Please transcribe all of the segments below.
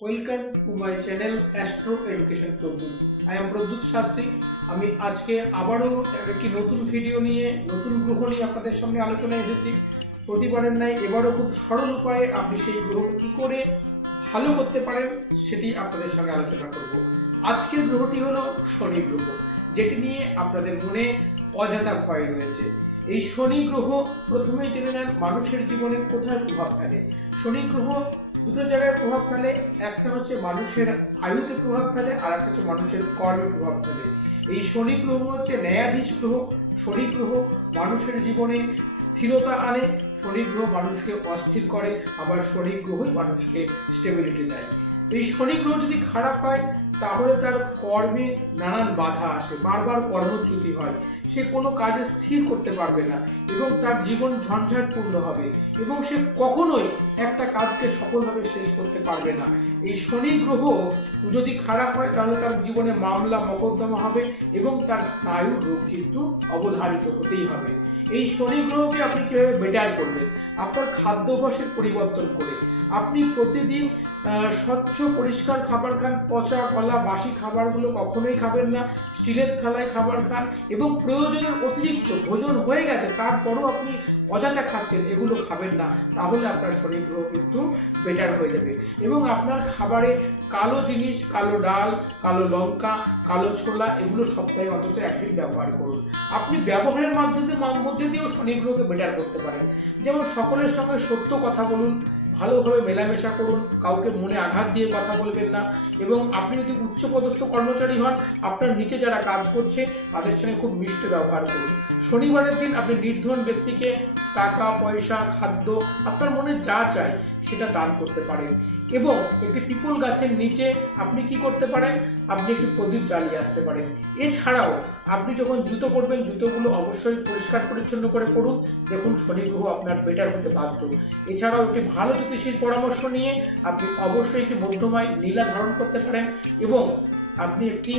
Welcome to my channel astro education Pradyut. I am Pradyut Shastri. আমি আজকে আবারও একটি নতুন ভিডিও নিয়ে নতুন গ্রহ নিয়ে আপনাদের সামনে আলোচনায় এসেছি। প্রতিবারের ন্যায় এবারও খুব সরল উপায়ে আপনি সেই গ্রহকে কী করে ভালো করতে পারেন সেটি আপনাদের সঙ্গে আলোচনা করব। আজকের গ্রহটি হলো শনি গ্রহ, যেটি নিয়ে আপনাদের মনে অযথা ভয় রয়েছে। এই শনি গ্রহ প্রথমেই জেনে নেন মানুষের জীবনে কোথায় প্রভাব ফেলে। শনি গ্রহ দুটো জায়গায় প্রভাব ফেলে, একটা হচ্ছে মানুষের আয়ুতে প্রভাব ফেলে, আর একটা হচ্ছে মানুষের কর্মে প্রভাব ফেলে। এই শনি গ্রহ হচ্ছে ন্যায়াধীশ গ্রহ। শনি গ্রহ মানুষের জীবনে স্থিরতা আনে, শনি গ্রহ মানুষকে অস্থির করে, আবার শনি গ্রহই মানুষকে স্টেবিলিটি দেয়। এই শনি গ্রহ যদি খারাপ হয় তাহলে তার কর্মে নানান বাধা আসে, বারবার কর্মচ্যুতি হয়, সে কোনো কাজে স্থির করতে পারবে না এবং তার জীবন ঝঞ্ঝাটপূর্ণ হবে এবং সে কখনোই একটা কাজকে সফলভাবে শেষ করতে পারবে না। এই শনি গ্রহ যদি খারাপ হয় তাহলে তার জীবনে মামলা মোকদ্দমা হবে এবং তার স্নায়ুর রোগ কিন্তু অবধারিত হতেই হবে। এই শনি গ্রহকে আপনি কীভাবে বেটার করবেন? আপনার খাদ্যাভ্যাসের পরিবর্তন করে আপনি প্রতিদিন স্বচ্ছ পরিষ্কার খাবার খান, পচা গলা বাসি খাবারগুলো কখনোই খাবেন না, স্টিলের থালায় খাবার খান এবং প্রয়োজনের অতিরিক্ত ভোজন হয়ে গেছে তারপরও আপনি অযথা খাচ্ছেন, এগুলো খাবেন না। তাহলে আপনার শনি গ্রহ কিন্তু বেটার হয়ে যাবে এবং আপনার খাবারে কালো জিনিস, কালো ডাল, কালো লঙ্কা, কালো ছোলা এগুলো সপ্তাহে অন্তত একদিন ব্যবহার করুন। আপনি ব্যবহারের মধ্যে দিয়েও শনি গ্রহকে বেটার করতে পারেন। যেমন সকলের সঙ্গে সত্য কথা বলুন, ভালোভাবে মেলামেশা করুন, কাউকে মনে আঘাত দিয়ে কথা বলবেন না এবং আপনি যদি উচ্চপদস্থ কর্মচারী হন, আপনার নিচে যারা কাজ করছে তাদের সঙ্গে খুব মিষ্ট ব্যবহার করুন। শনিবারের দিন আপনি নির্ধন ব্যক্তিকে টাকা পয়সা খাদ্য আপনার মনে যা চাই সেটা দান করতে পারেন এবং একটি পিপল গাছের নিচে আপনি কি করতে পারেন, আপনি একটি প্রদীপ জ্বালিয়ে আসতে পারেন। এছাড়াও আপনি যখন জুতো পরবেন জুতোগুলো অবশ্যই পরিষ্কার পরিচ্ছন্ন করে পরুন, দেখুন শনি গ্রহ আপনার বেটার হতে বাধ্য। এছাড়াও একটি ভালো জ্যোতিষীর পরামর্শ নিয়ে আপনি অবশ্যই একটি মধ্যমায় নীলা ধারণ করতে পারেন এবং আপনি একটি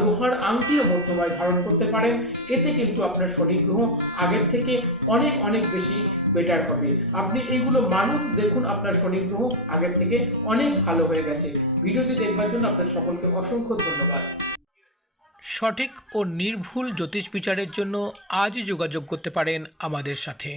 লোহার আংটিও মধ্যমায় ধারণ করতে পারেন। এতে কিন্তু আপনার শনি গ্রহ আগের থেকে অনেক অনেক বেশি বেটার হবে। আপনি এইগুলো মানুন, দেখুন আপনার শনি গ্রহ আগের থেকে অনেক ভালো হয়ে গেছে। ভিডিওটি দেখবার জন্য আপনার সকলকে অসংখ্য ধন্যবাদ। সঠিক ও নির্ভুল জ্যোতিষ বিচারের জন্য আজই যোগাযোগ করতে পারেন আমাদের সাথে।